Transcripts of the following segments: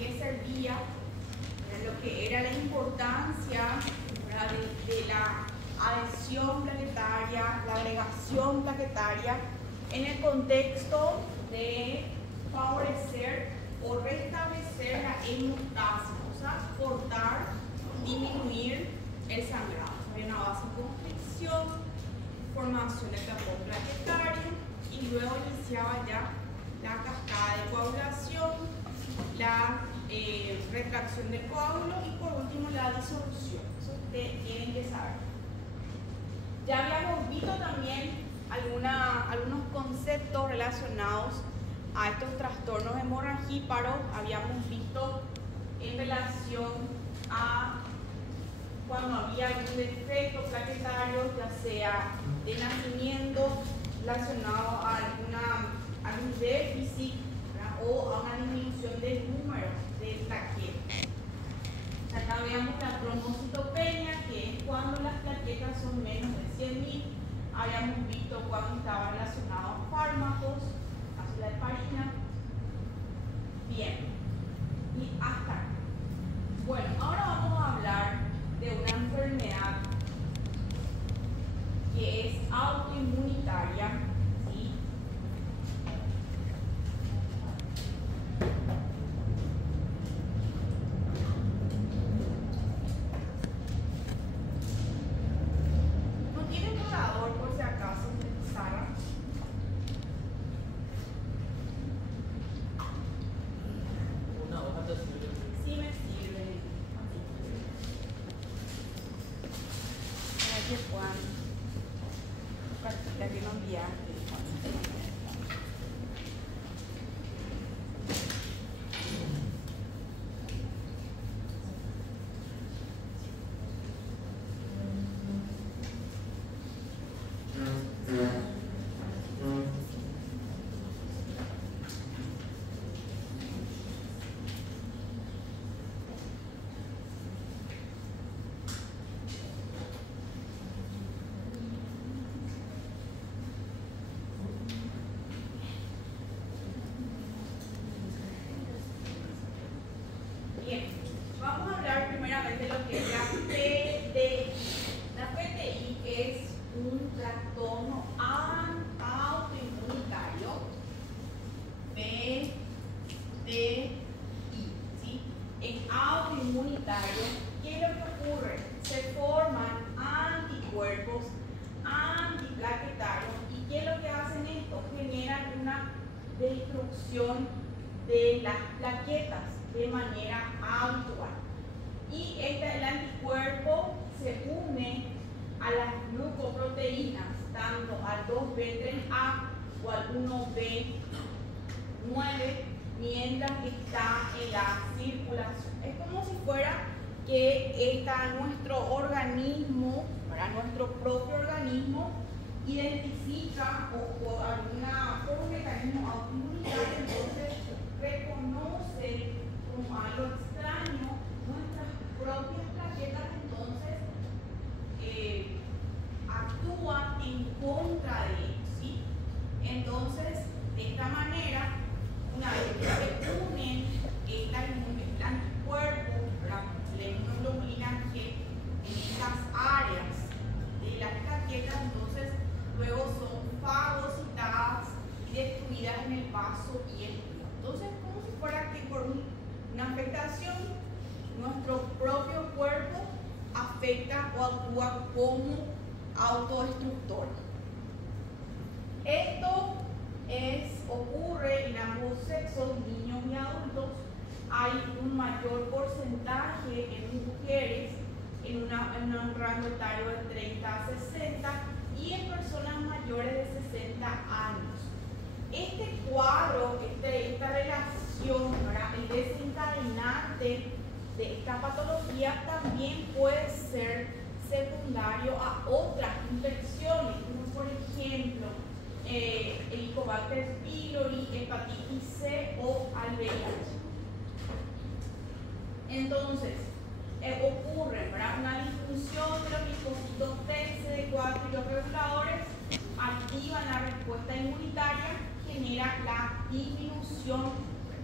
qué servía, lo que era la importancia de la adhesión plaquetaria, la agregación plaquetaria en el contexto de favorecer o restablecer la hemostasis, o sea, cortar, disminuir el sangrado. Había una vasoconstricción, formación del tapón plaquetario y luego iniciaba ya la cascada de coagulación, la retracción del coágulo y por último la disolución. Eso ustedes tienen que saber. Ya habíamos visto también algunos conceptos relacionados a estos trastornos hemorragíparos. Habíamos visto en relación a cuando había algún defecto plaquetario, ya sea de nacimiento relacionado a algún déficit, ¿verdad? O a una disminución del número de plaquetas. Acá veamos la trombocitopenia, que es cuando las plaquetas son menos de 100.000. Habíamos visto cuando estaba relacionado a fármacos, caso de heparina. Bien, y hasta acá. Bueno, ahora vamos a hablar de una enfermedad que es autoinmunitaria, ¿sí? ¿No tiene borrador por si acaso, Sara? Una hoja te sirve. Sí me sirve. Para que puedan practicar que no enviaste. Bien, vamos a hablar primeramente de lo que es la PTI. La PTI es un trastorno autoinmunitario. PTI, ¿sí? Es autoinmunitario. ¿Qué es lo que ocurre? Se forman anticuerpos antiplaquetarios. ¿Y qué es lo que hacen esto? Generan una destrucción de las plaquetas de manera habitual. Y el anticuerpo se une a las glucoproteínas, tanto al 2B3A o al 1B9, mientras está en la circulación. Es como si fuera que está nuestro organismo, nuestro propio organismo, identifica o por un mecanismo autoinmunitario, entonces reconoce como algo extraño nuestras propias plaquetas, entonces actúa en contra de ellos, ¿sí? Entonces, de esta manera, una vez que se unen el anticuerpo, la inmunoglobulina G en estas áreas de las plaquetas, entonces luego son fagocitadas y destruidas en el vaso y el hígado. Entonces, como si fuera que por una afectación, nuestro propio cuerpo afecta o actúa como autodestructor. Esto ocurre en ambos sexos, niños y adultos. Hay un mayor porcentaje en mujeres en un rango etario de 30 a 60 y en personas mayores de 60 años. Este cuadro, esta relación, ¿verdad? El desencadenante de esta patología también puede ser secundario a otras infecciones, como por ejemplo Helicobacter pylori, hepatitis C o al VIH. Entonces, ocurre, ¿verdad? Una disfunción de los linfocitos T, CD4 y los reguladores activan la respuesta inmunitaria, genera la disminución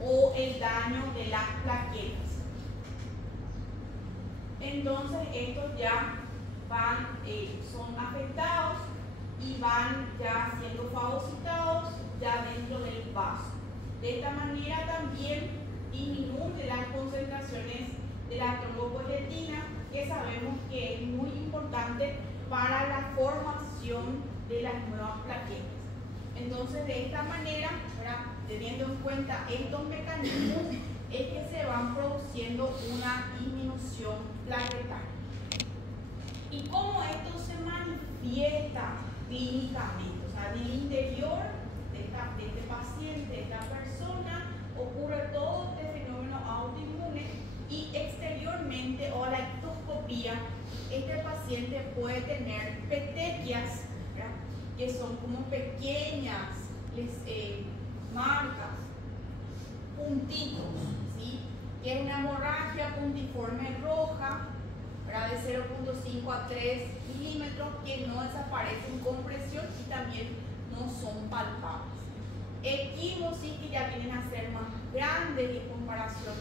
o el daño de las plaquetas. Entonces estos ya son afectados y van ya siendo fagocitados ya dentro del vaso. De esta manera también disminuye las concentraciones de la trombopoyetina, que sabemos que es muy importante para la formación de las nuevas plaquetas. Entonces, de esta manera, teniendo en cuenta estos mecanismos, es que se van produciendo una disminución plaquetaria. ¿Y cómo esto se manifiesta clínicamente? O sea, en el interior de este paciente, de esta persona, ocurre todo este fenómeno autoinmune, y exteriormente o a la ectoscopía, este paciente puede tener petequias, ¿verdad?, que son como pequeñas marcas, puntitos, ¿sí?, que es una hemorragia puntiforme roja, ¿verdad?, de 0.5 a 3 milímetros, que no desaparecen con presión y también no son palpables. Equimos sí que ya vienen a ser más grandes en comparación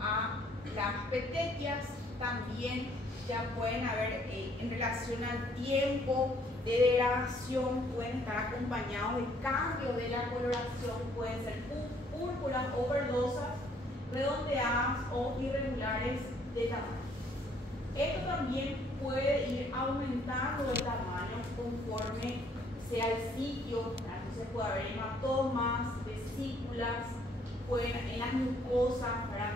a las petequias. También ya pueden haber, en relación al tiempo de degradación, pueden estar acompañados de cambios de la coloración, pueden ser púrpuras o verdosas, redondeadas o irregulares de tamaño. Esto también puede ir aumentando de tamaño conforme sea el sitio. Entonces puede haber hematomas, vesículas, en las mucosas, ¿verdad?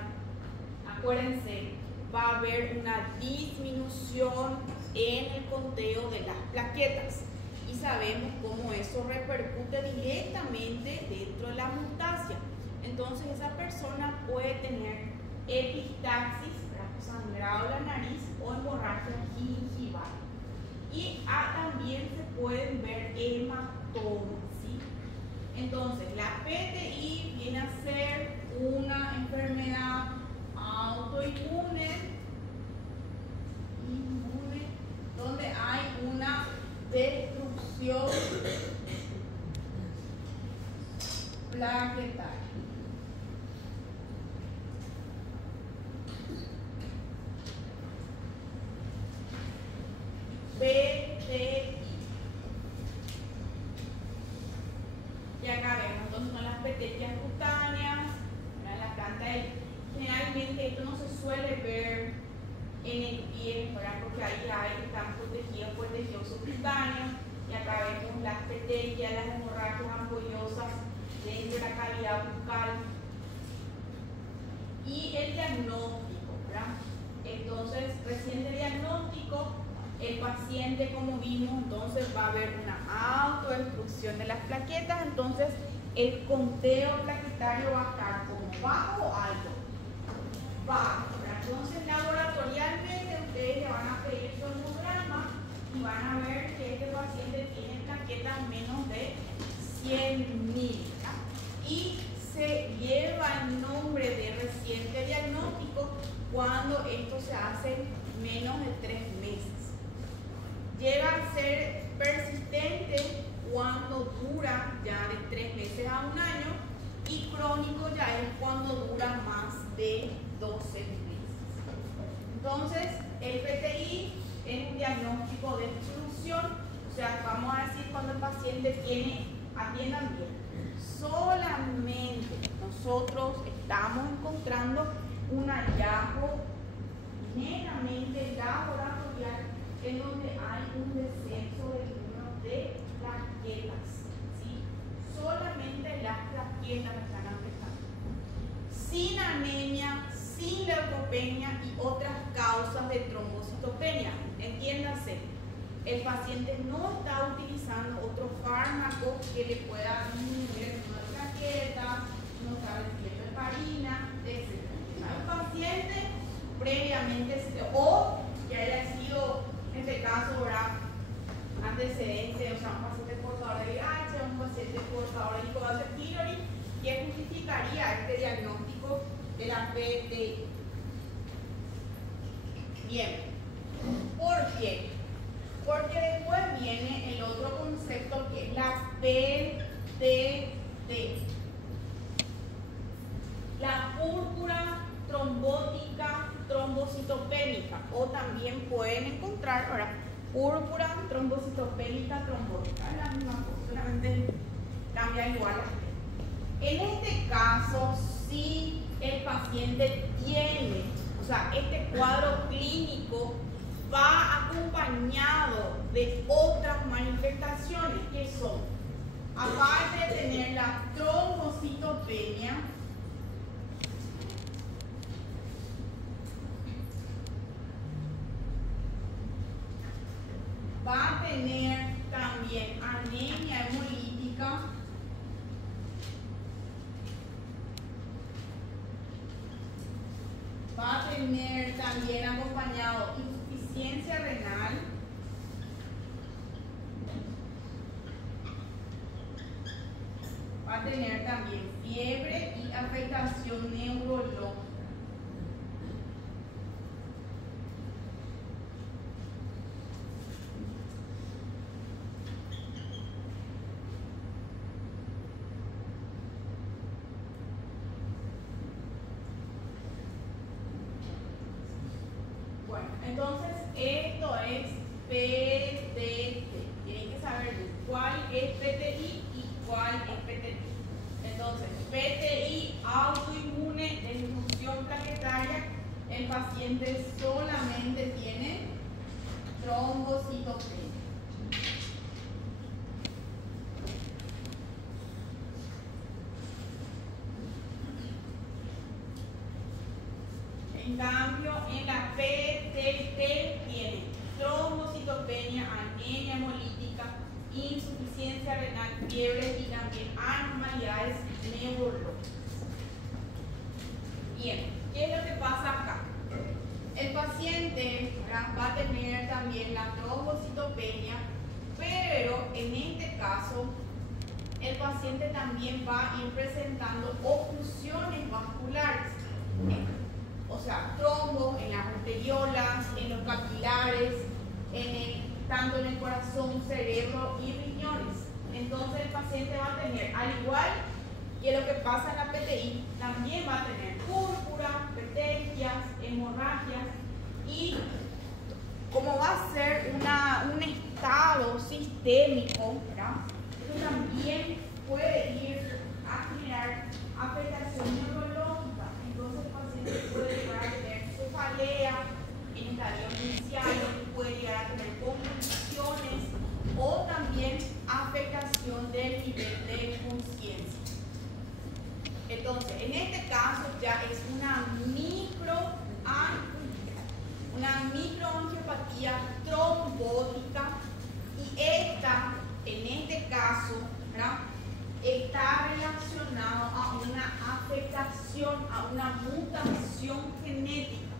Acuérdense, va a haber una disminución en el conteo de las plaquetas y sabemos cómo eso repercute directamente dentro de la mutasia. Entonces esa persona puede tener epistaxis, sangrado de la nariz o hemorragia gingival. Y también se pueden ver hematomas, ¿sí? Entonces la PTI viene a ser una enfermedad autoinmune, donde hay una destrucción plaquetaria. PTI. Y acá vemos, entonces son las petequias cutáneas, la planta del. Generalmente esto no se suele ver en el pie, ¿verdad?, porque ahí están protegidos por tejido subcutáneo. Y acá vemos las petequias, las hemorragias ampollosas dentro de la cavidad bucal. Y el diagnóstico, ¿verdad? Entonces, recién de diagnóstico, el paciente, como vimos, entonces va a haber una autodestrucción de las plaquetas. Entonces, el conteo plaquetario va a estar como bajo o alto. Bajo. Entonces, laboratorialmente, ustedes le van a pedir su hemograma y van a ver que este paciente tiene plaquetas menos de 100.000. Y se lleva el nombre de reciente diagnóstico cuando esto se hace menos de 3 meses. Llega a ser persistente cuando dura ya de 3 meses a 1 año, y crónico ya es cuando dura más de 12 meses. Entonces, el PTI es un diagnóstico de exclusión, o sea, vamos a decir cuando el paciente tiene, atiendan bien, solamente nosotros estamos encontrando un hallazgo meramente laboratorial en donde hay un descenso del número de plaquetas, ¿sí? Solamente las plaquetas están afectadas, sin anemia, sin leucopenia y otras causas de trombocitopenia. Entiéndase, el paciente no está utilizando otro fármaco que le pueda disminuir el número de plaquetas, no está recibiendo heparina, etc. El paciente previamente o que haya sido, en este caso, ¿verdad?, antecedente, o sea, un paciente portador de VIH, un paciente portador de Helicobacter pylori, que justificaría este diagnóstico de la PTI. Bien, ¿por qué? Porque después viene el otro concepto que es la PTT. la púrpura trombótica trombocitopénica, o también pueden encontrar ahora púrpura trombocitopénica trombótica, es la misma cosa, solamente cambia igual las letras. En este caso, si el paciente tiene, o sea, este cuadro clínico va acompañado de otras manifestaciones que son, aparte de tener la trombocitopenia, va a tener también anemia hemolítica, va a tener también acompañado insuficiencia renal, va a tener también fiebre y afectación neurológica. Bueno, entonces esto es PTT. Tienen que saber cuál es PTI y cuál es PTT. Entonces, PTI autoinmune de disfunción plaquetaria, el paciente solamente tiene trombocitopenia. En cambio, en la PTT tiene trombocitopenia, anemia hemolítica, insuficiencia renal, fiebre y también anormalidades neurológicas. Bien, ¿qué es lo que pasa acá? El paciente va a tener también la trombocitopenia, pero en este caso el paciente también va a ir presentando oclusiones vasculares. O sea, trombos en las arteriolas, en los capilares, tanto en el corazón, cerebro y riñones. Entonces el paciente va a tener, al igual que lo que pasa en la PTI, también va a tener púrpura, petequias, hemorragias, y como va a ser un estado sistémico, ¿verdad? Esto también puede ir a generar afectación neurológica. Entonces el paciente puede llegar a tener cefalea en estadios iniciales, puede llegar a tener convulsiones o también afectación del nivel de conciencia. Entonces, en este caso ya es una microangiopatía trombótica, y esta, en este caso, ¿verdad?, está relacionado a una afectación, a una mutación genética.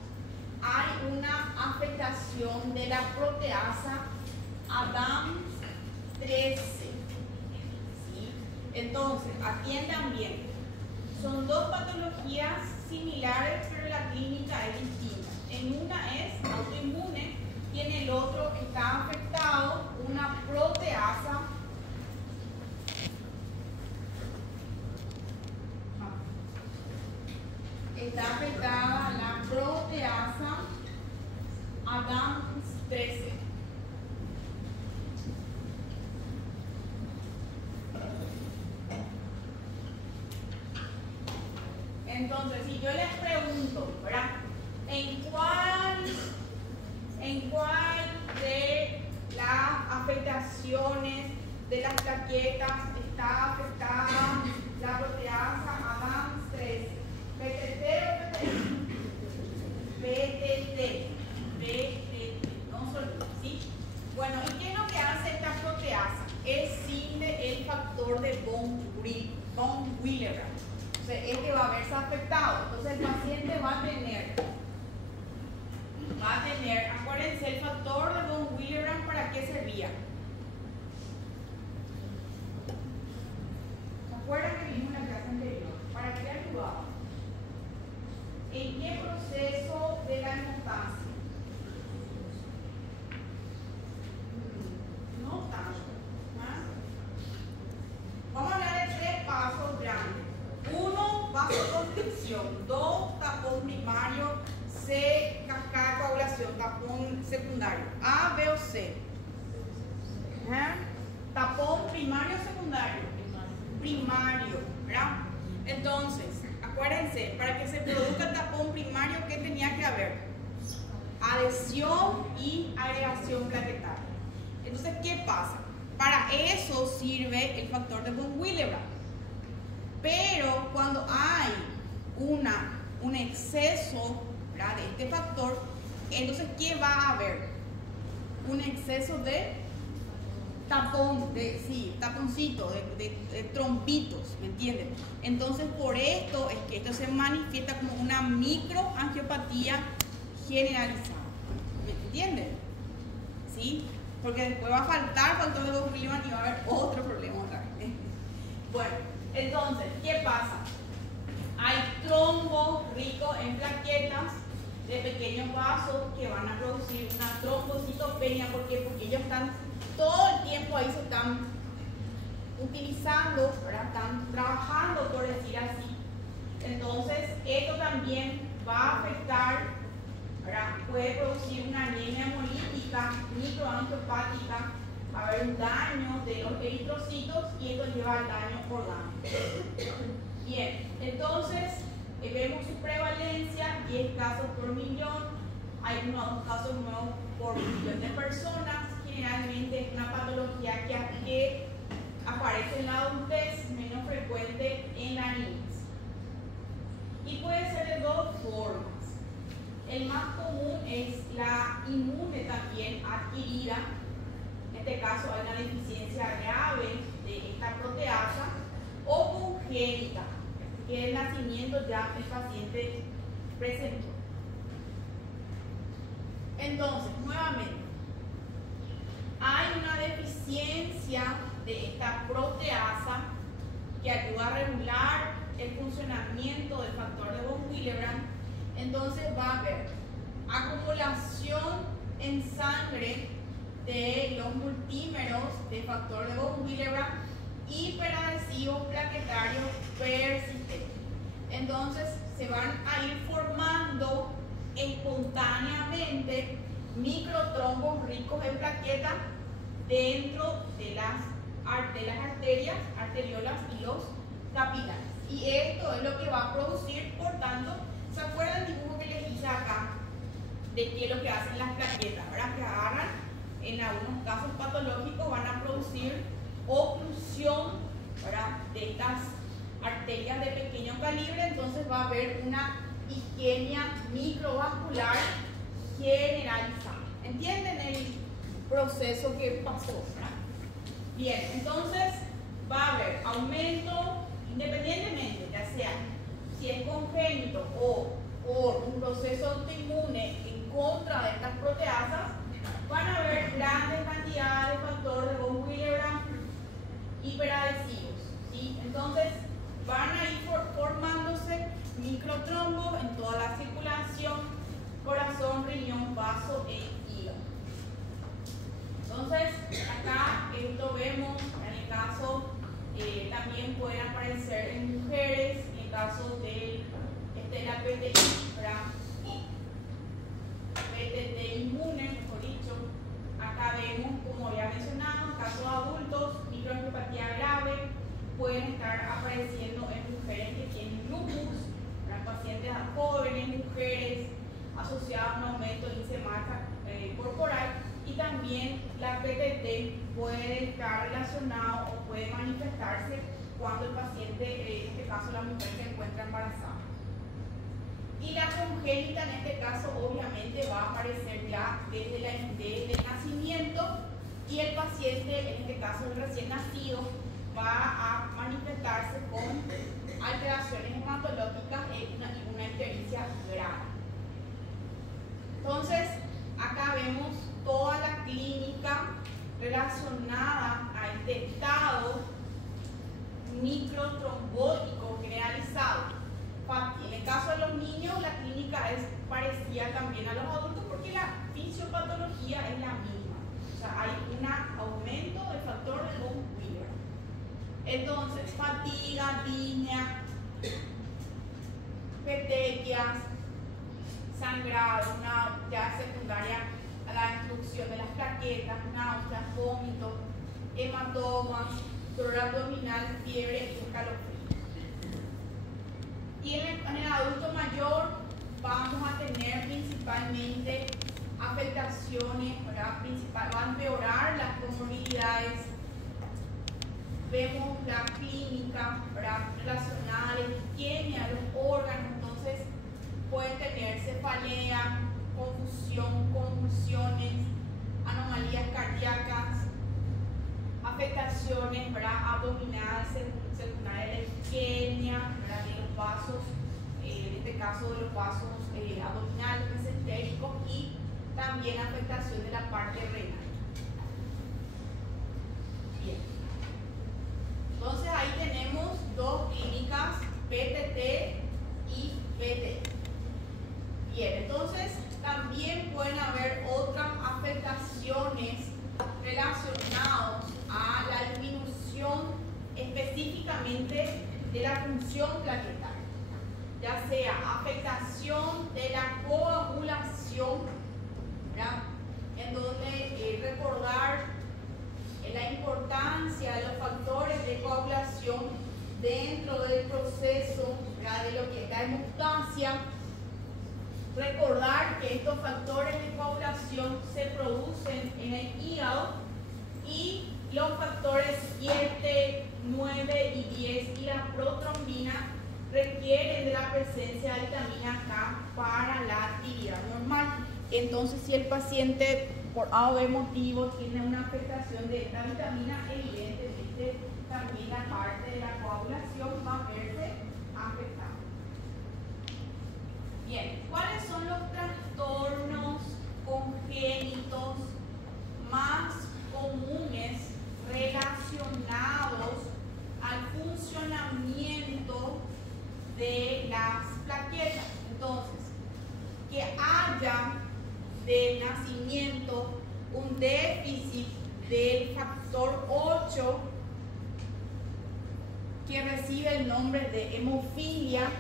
Hay una afectación de la proteasa ADAMTS13. ¿Sí? Entonces, atiendan bien. Son dos patologías similares, pero la clínica es distinta. En una es autoinmune y en el otro está afectado una proteasa. Está afectada la proteasa ADAMTS13. Entonces, si yo les pregunto, ¿verdad?, ¿en cuál de las afectaciones de las plaquetas está afectada la proteasa ADAMTS13? ¿PTT o PTI? PTT, no solo, ¿sí? Bueno, ¿y qué es lo que hace esta proteasa? Escinde el factor de von Willebrand. O sea, es que va a verse afectado. Entonces el paciente va a tener, acuérdense, el factor de von Willebrand, ¿para qué servía? ¿Se acuerdan que vimos en la clase anterior? ¿Para qué ayudaba? ¿En qué proceso de la hemostasia? No tanto. ¿Ah? Vamos a hablar de tres pasos grandes. Uno, vasoconstricción. agregación, tapón secundario, A, B o C. Tapón primario o secundario. Primario, ¿verdad? Entonces, acuérdense, para que se produzca el tapón primario, ¿qué tenía que haber? Adhesión y agregación plaquetaria. Entonces, ¿qué pasa? Para eso sirve el factor de von Willebrand. Pero cuando hay un exceso, ¿verdad?, de este factor, entonces, ¿qué va a haber? Un exceso de tapón, taponcito, de trompitos, ¿me entienden? Entonces, por esto es que esto se manifiesta como una microangiopatía generalizada, ¿me entienden? ¿Sí? Porque después va a faltar factor de von Willebrand y va a haber otro problema otra vez. Bueno, entonces, ¿qué pasa? Hay trombos ricos en plaquetas de pequeños vasos que van a producir una trombocitopenia. ¿Por qué? Porque ellos están todo el tiempo ahí, se están utilizando, ¿verdad? Están trabajando, por decir así. Entonces, esto también va a afectar, ¿verdad? Puede producir una anemia hemolítica, microangiopática, va a haber un daño de los eritrocitos y esto lleva al daño orgánico. Bien, entonces vemos su prevalencia, 10 casos por millón, hay unos casos nuevos por millón de personas. Generalmente es una patología que aparece en la adultez, menos frecuente en la niñez. Y puede ser de dos formas. El más común es la inmune también adquirida. En este caso hay una deficiencia grave de esta proteasa, o congénita, que el nacimiento ya el paciente presentó. Entonces, nuevamente, hay una deficiencia de esta proteasa que ayuda a regular el funcionamiento del factor de von Willebrand. Entonces va a haber acumulación en sangre de los multímeros de factor de von Willebrand, hiperadhesivos plaquetarios persistentes. Entonces se van a ir formando espontáneamente microtrombos ricos en plaquetas dentro de las arterias, arteriolas y los capilares. Y esto es lo que va a producir, por tanto, ¿se acuerdan del dibujo que les hice acá? De qué es lo que hacen las plaquetas, ¿verdad? Que agarran, en algunos casos patológicos van a producir oclusión, ¿verdad?, de estas arterias de pequeño calibre. Entonces va a haber una isquemia microvascular generalizada. ¿Entienden el proceso que pasó, ¿verdad? Bien, entonces va a haber aumento, independientemente, ya sea si es congénito o por un proceso autoinmune en contra de estas proteasas, van a haber grandes cantidades de factor de von Willebrand hiperadhesivos, ¿sí? Entonces van a ir formándose microtrombos en toda la circulación, corazón, riñón, vaso e hígado. Entonces, acá esto vemos, en el caso también pueden aparecer en mujeres, en el caso de la PTI, ¿verdad? PTT inmune, mejor dicho. Acá vemos, como ya mencionado, en casos de adultos, microangiopatía grave, pueden estar apareciendo en mujeres que tienen lupus, pacientes jóvenes, mujeres, asociadas a un aumento del índice de masa corporal, y también la PTT puede estar relacionado o puede manifestarse cuando el paciente, en este caso la mujer, se encuentra embarazada. Y la congénita, en este caso, obviamente va a aparecer ya desde el nacimiento, y el paciente, en este caso el recién nacido, va a manifestarse con alteraciones hematológicas y una ictericia grave. Entonces, acá vemos toda la clínica relacionada a este estado microtrombótico generalizado. En el caso de los niños, la clínica es parecida también a los adultos porque la fisiopatología es la misma. O sea, hay un aumento del factor de von Willebrand. Entonces, fatiga, disnea, petequias, sangrado, ya secundaria a la destrucción de las plaquetas, náuseas, vómitos, hematomas, dolor abdominal, fiebre y escalofrío. Y en el adulto mayor vamos a tener principalmente afectaciones, ¿verdad? Va a empeorar las comorbilidades. Vemos la clínica, ¿verdad? Relacionada a la isquemia, los órganos, entonces pueden tener cefalea, confusión, convulsiones, anomalías cardíacas, afectaciones, ¿verdad? Abdominales, secundarias de la isquemia, ¿verdad? De los vasos, en este caso de los vasos abdominales, mesentéricos, y también afectación de la parte renal. Bien. Entonces ahí tenemos dos clínicas, PTT y PT. Bien, entonces también pueden haber otras afectaciones relacionadas a la disminución específicamente de la función plaquetaria, ya sea afectación de la coagulación, ¿verdad? En donde recordar la importancia de los factores de coagulación dentro del proceso, ¿verdad? De lo que es la hemostasia. Recordar que estos factores de coagulación se producen en el hígado, y los factores 7, 9 y 10 y la protrombina requieren de la presencia de vitamina K para la actividad normal. Entonces, si el paciente por A o B motivo tiene una afectación de esta vitamina, evidentemente también la parte de la coagulación va a verse afectada. Bien, ¿cuáles son los trastornos congénitos más comunes relacionados al funcionamiento de las plaquetas? Entonces, que haya de nacimiento un déficit del factor 8 que recibe el nombre de hemofilia,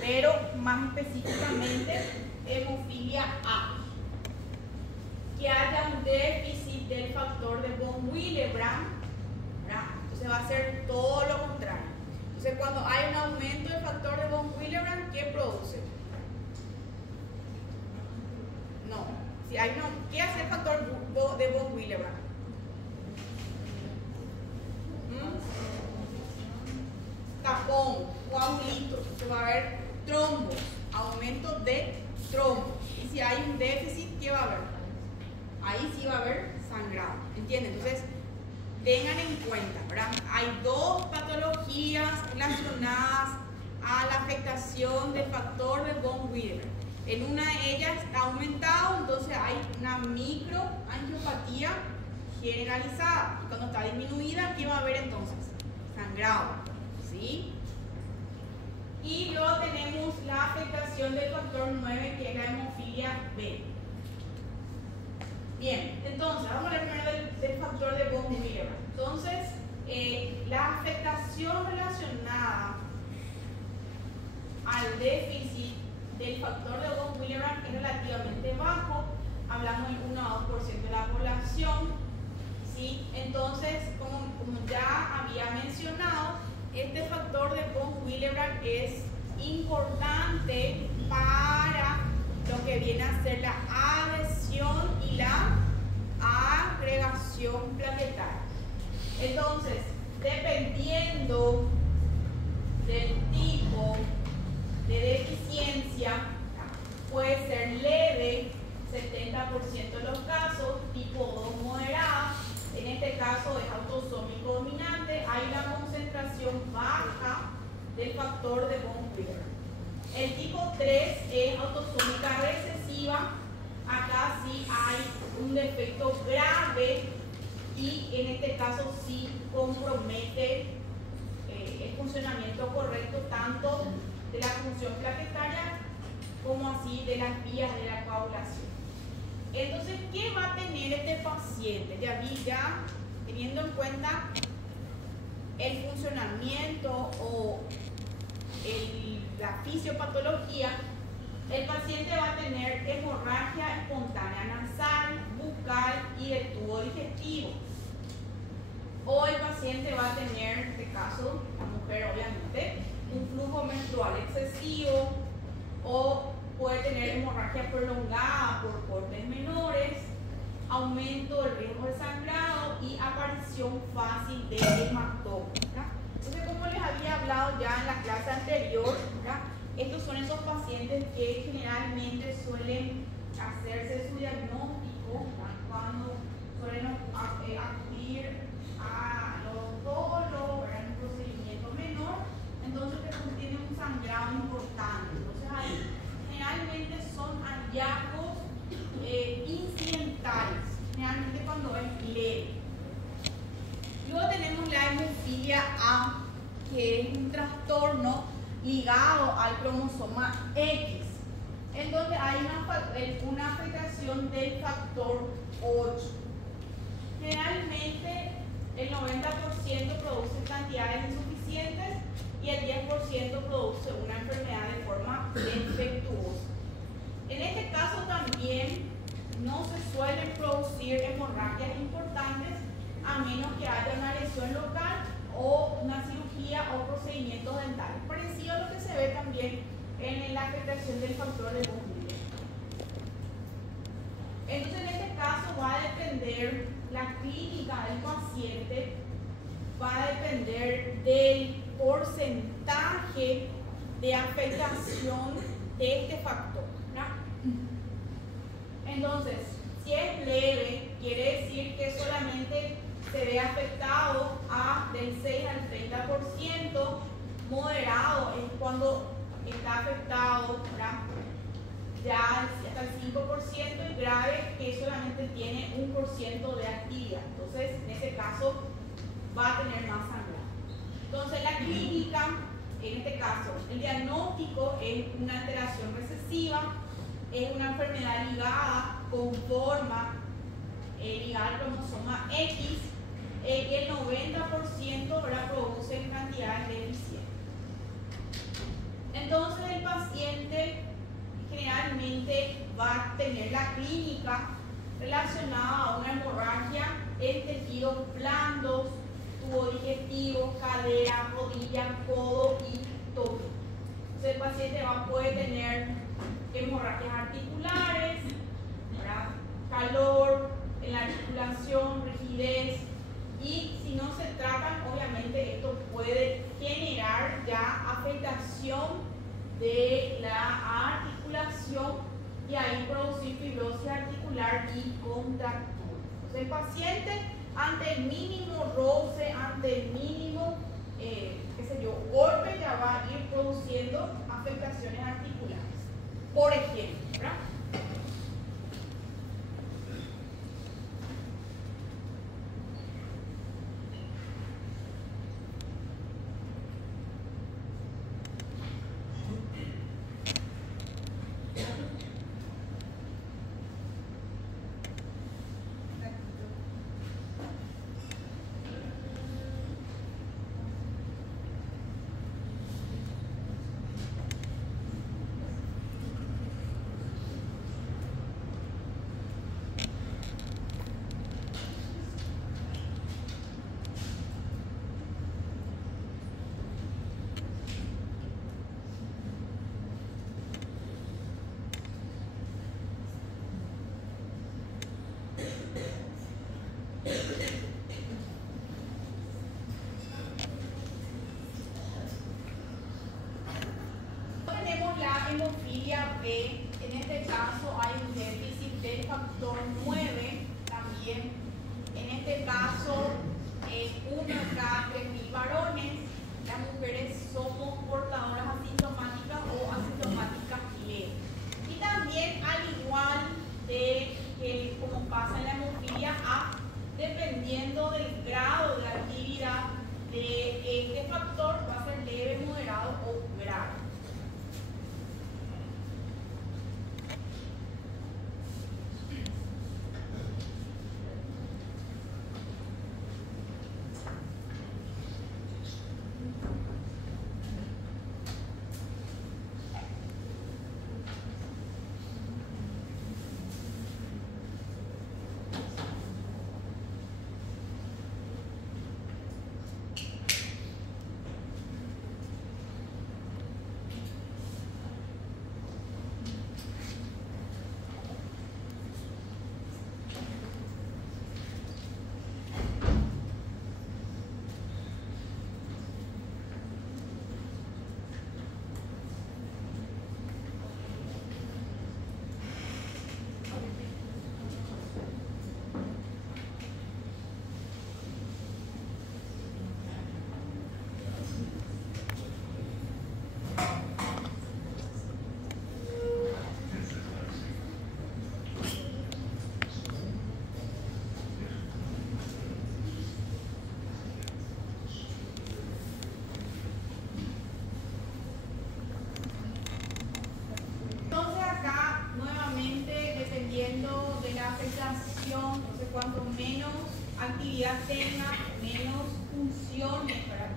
pero más específicamente hemofilia A. Que haya un déficit del factor de von Willebrand, ¿verdad? Entonces va a ser todo lo contrario. Entonces, cuando hay un aumento del factor de von Willebrand, ¿qué produce? No. Si hay ¿qué hace el factor de von Willebrand? Tapón, coagulitos, se va a ver trombos, aumento de trombos. Y si hay un déficit, ¿qué va a haber? Ahí sí va a haber sangrado, ¿entienden? Entonces, tengan en cuenta, ¿verdad? Hay dos patologías relacionadas a la afectación del factor de von Willebrand. En una de ellas está aumentado, entonces hay una microangiopatía generalizada. Y cuando está disminuida, ¿qué va a haber entonces? Sangrado. ¿Sí? Y luego tenemos la afectación del factor 9, que es la hemofilia B. Bien, entonces vamos a hablar primero del factor de von Willebrand. Entonces, la afectación relacionada al déficit del factor de von Willebrand es relativamente bajo, hablamos del 1 a 2% de la población, ¿sí? Entonces, como ya había mencionado, este factor de von Willebrand es importante para lo que viene a ser la adhesión y la agregación plaquetaria. Entonces, dependiendo del tipo de deficiencia, puede ser leve, 70% de los casos, tipo 2 moderada. En este caso es autosómico dominante, hay una concentración baja del factor de von Willebrand. El tipo 3 es autosómica recesiva, acá sí hay un defecto grave y en este caso sí compromete el funcionamiento correcto tanto de la función plaquetaria como así de las vías de la coagulación. Entonces, ¿qué va a tener este paciente? Ya teniendo en cuenta el funcionamiento o la fisiopatología, el paciente va a tener hemorragia espontánea nasal, bucal y del tubo digestivo. O el paciente va a tener, en este caso, la mujer obviamente, un flujo menstrual excesivo, o puede tener hemorragia prolongada por cortes menores, aumento del riesgo de sangrado y aparición fácil de hematoma. Entonces, como les había hablado ya en la clase anterior, ¿verdad? Estos son esos pacientes que generalmente suelen hacerse su diagnóstico, ¿verdad? Cuando suelen acudir a los odólogos, en un procedimiento menor, entonces que tienen un sangrado importante. Entonces ahí generalmente son hallazgos incidentales, generalmente cuando es leve. Luego tenemos la hemofilia A, que es un trastorno ligado al cromosoma X, en donde hay una afectación del factor 8. Generalmente el 90% produce cantidades insuficientes y el 10% produce una enfermedad de forma defectuosa. En este caso también no se suelen producir hemorragias importantes a menos que haya una lesión local o una cirugía o procedimientos dentales, parecido a lo que se ve también en la afectación del factor de Buch. Entonces, en este caso va a depender la clínica del paciente, va a depender del porcentaje de afectación de este factor, ¿no? Entonces, si es leve, quiere decir que solamente se ve afectado del 6 al 30%, moderado es cuando está afectado, ¿verdad? Ya hasta el 5%, y grave que solamente tiene 1% de actividad. Entonces, en ese caso, va a tener más sangrado. Entonces, la clínica, en este caso, el diagnóstico es una alteración recesiva, es una enfermedad ligada con forma ligada al cromosoma X, y el 90% ahora produce cantidades deficientes. Entonces, el paciente generalmente va a tener la clínica relacionada a una hemorragia en tejidos blandos, tubo digestivo, cadera, rodilla, codo y tobillo. Entonces, el paciente puede tener hemorragias articulares, ¿verdad? Calor en la articulación, rigidez, y si no se tratan, obviamente esto puede generar ya afectación de la articulación y ahí producir fibrosis articular y contractura. Entonces, el paciente, ante el mínimo roce, ante el mínimo golpe, ya va a ir produciendo afectaciones articulares, por ejemplo, ¿verdad? Hemofilia B, en este caso hay un déficit del factor 9 también. En este caso, 1 de cada 3.000 varones, las mujeres somos portadoras asintomáticas o asintomáticas leves. Y también, al igual de que como pasa en la hemofilia A, dependiendo del grado de actividad de este factor, va a ser leve, moderado o grave. afectación, entonces cuanto menos actividad tenga, menos funciones, ¿verdad?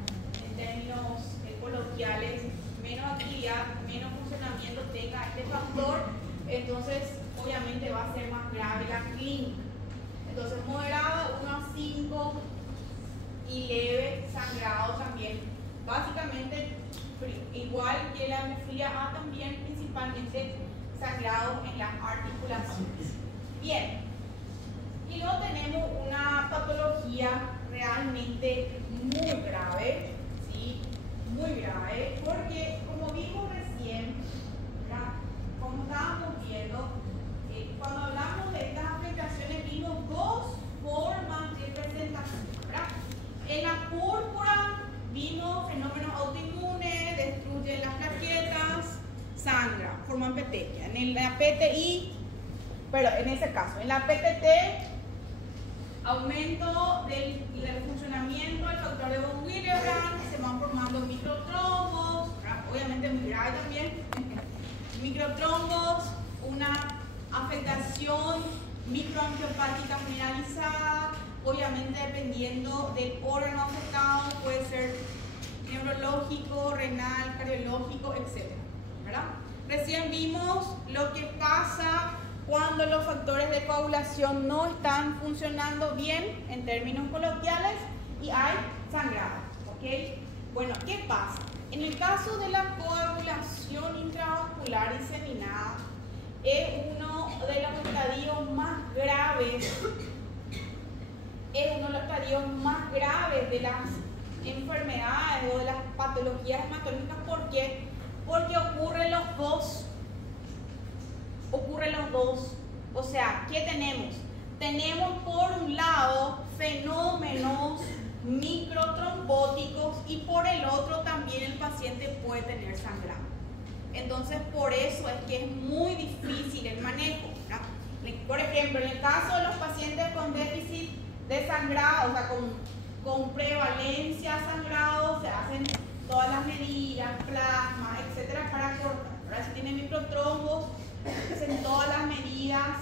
En términos coloquiales, menos actividad, menos funcionamiento tenga este factor, entonces obviamente va a ser más grave la clínica. Entonces moderado 1 a 5 y leve sangrado también. Básicamente igual que la hemofilia A también, principalmente sangrado en las articulaciones. Bien, y luego tenemos una patología realmente muy grave, ¿sí? Muy grave, porque como vimos recién, ¿verdad? Como estábamos viendo, cuando hablamos de estas afectaciones vimos dos formas de presentación, ¿verdad? En la púrpura vimos fenómenos autoinmunes, destruyen las plaquetas, sangra, forman petequia. En la PTI, pero en ese caso, en la PTT, aumento del funcionamiento del factor de von Willebrand, se van formando microtrombos, obviamente muy grave también, microtrombos, una afectación microangiopática generalizada, obviamente dependiendo del órgano afectado, puede ser neurológico, renal, cardiológico, etc. ¿Verdad? Recién vimos lo que pasa cuando los factores de coagulación no están funcionando bien en términos coloquiales y hay sangrado. ¿Ok? Bueno, ¿qué pasa? En el caso de la coagulación intravascular diseminada, es uno de los estadios más graves, de las enfermedades o de las patologías hematológicas. ¿Por qué? Porque ocurren los dos. O sea, ¿qué tenemos? Tenemos por un lado fenómenos microtrombóticos y por el otro también el paciente puede tener sangrado. Entonces, por eso es que es muy difícil el manejo, ¿verdad? Por ejemplo, en el caso de los pacientes con déficit de sangrado, o sea, con prevalencia sangrado, se hacen todas las medidas, plasma, etcétera, para cortar. Ahora, si tiene microtrombos, se hacen todas las medidas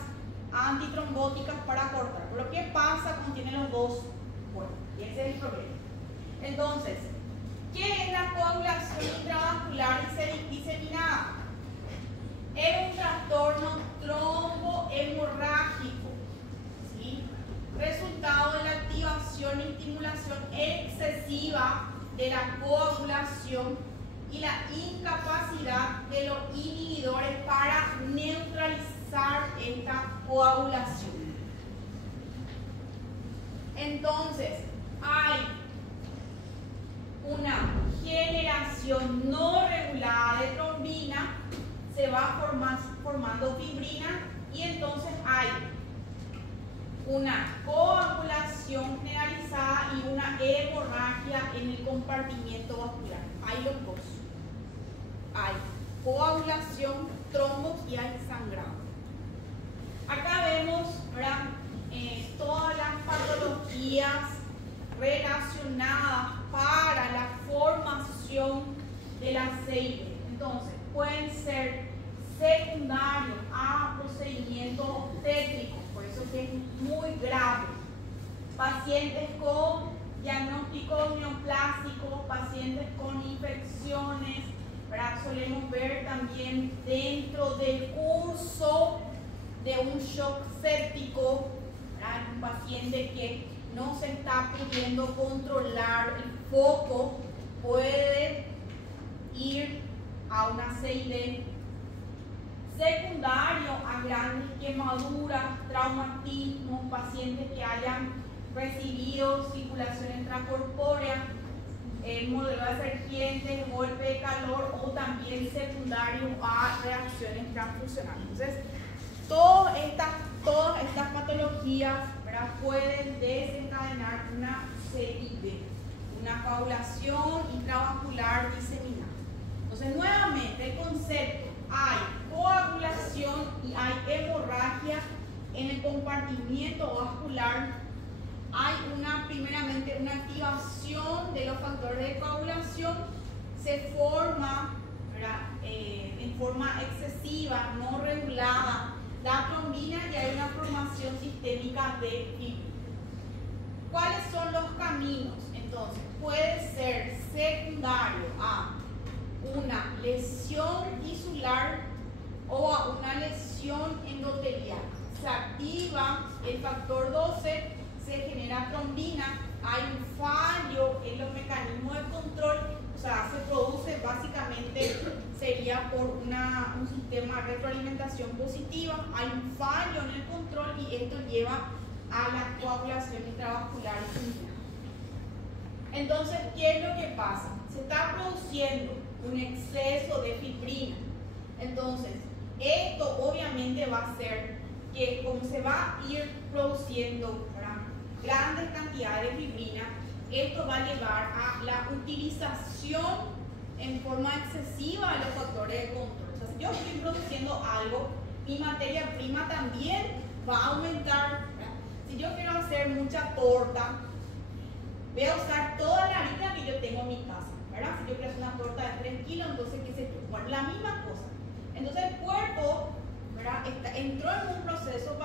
antitrombóticas para cortar. Pero ¿qué pasa cuando tiene los dos? Bueno, y ese es el problema. Entonces, ¿qué es la coagulación intravascular diseminada? Es un trastorno trombohemorrágico, ¿sí? Resultado de la activación y estimulación excesiva de la coagulación y la incapacidad de los inhibidores para neutralizar esta coagulación. Entonces, hay una generación no regulada de trombina, se va formando fibrina y entonces hay una coagulación generalizada y una hemorragia en el compartimiento vascular. Hay los dos. Hay coagulación, trombos y hay sangrado. Acá vemos, ¿verdad? Todas las patologías relacionadas para la formación de la CID. Entonces, pueden ser secundarios a procedimientos obstétricos, por eso que es muy grave. Pacientes con diagnóstico neoplásico, pacientes con infecciones, ¿verdad? Solemos ver también dentro del curso de un shock séptico, ¿verdad? Un paciente que no se está pudiendo controlar el foco, puede ir a una CID. Secundario a grandes quemaduras, traumatismos, pacientes que hayan recibido circulación intracorpórea, modelo de serpiente, golpe de calor o también secundario a reacciones transfusionales. Entonces, todas estas patologías, ¿verdad?, pueden desencadenar una CID, una coagulación intravascular diseminada. Entonces, nuevamente, el concepto: hay coagulación y hay hemorragia en el compartimiento vascular. Hay primeramente una activación de los factores de coagulación, se forma, ¿verdad?, en forma excesiva, no regulada, la trombina, y hay una formación forma de fibrina. ¿Cuáles son los caminos? Entonces, puede ser secundario a una lesión tisular o a una lesión endotelial. Se activa el factor 12, se genera trombina, hay un fallo en los mecanismos de control, o sea, se produce básicamente, sería por un sistema de retroalimentación positiva, hay un fallo en el control y esto lleva a la coagulación intravascular funcional. Entonces, ¿qué es lo que pasa? Se está produciendo un exceso de fibrina. Entonces, esto obviamente va a hacer que como se va a ir produciendo grandes cantidades de fibrina, esto va a llevar a la utilización en forma excesiva de los factores de control. O sea, si yo estoy produciendo algo, mi materia prima también va a aumentar, ¿verdad? Si yo quiero hacer mucha torta, voy a usar toda la harina que yo tengo en mi casa, ¿verdad? Si yo quiero hacer una torta de 3 kilos, entonces, ¿qué sé yo? Bueno, la misma cosa. Entonces el cuerpo, ¿verdad? Entró en un proceso